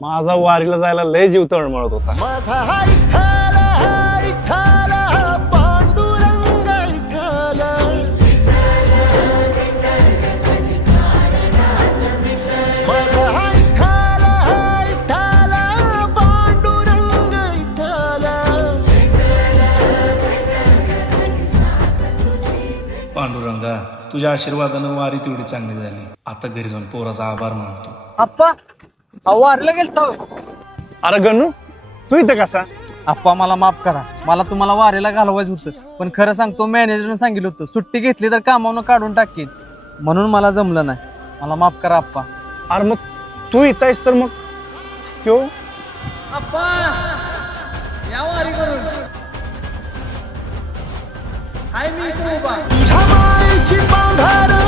माझा वारीला जायला लय जीव तळमळत होता. माझा विठ्ठल विठ्ठल पांडुरंग विठ्ठल माझा विठ्ठल विठ्ठल पांडुरंग विठ्ठल. पांडुरंगा, तुझ्या आशीर्वादानं वारी तेवढी चांगली झाली. आता घरी जाऊन पोराचा आभार मानतो. आप्पा वारला गेलता. अरे गणू, तू इथं कसा? आप्पा मला माफ करा, मला तुम्हाला वारेला घालवायचं होतं, पण खरं सांगतो मॅनेजरने सांगितलं होतं सुट्टी घेतली तर कामावून काढून टाकेन, म्हणून मला जमलं नाही. मला माफ करा आप्पा. अरे मग तू इथं आहेस तर मग त्यो आप्पा या वारी करून हाय मी तुझ्या मायेची पांघर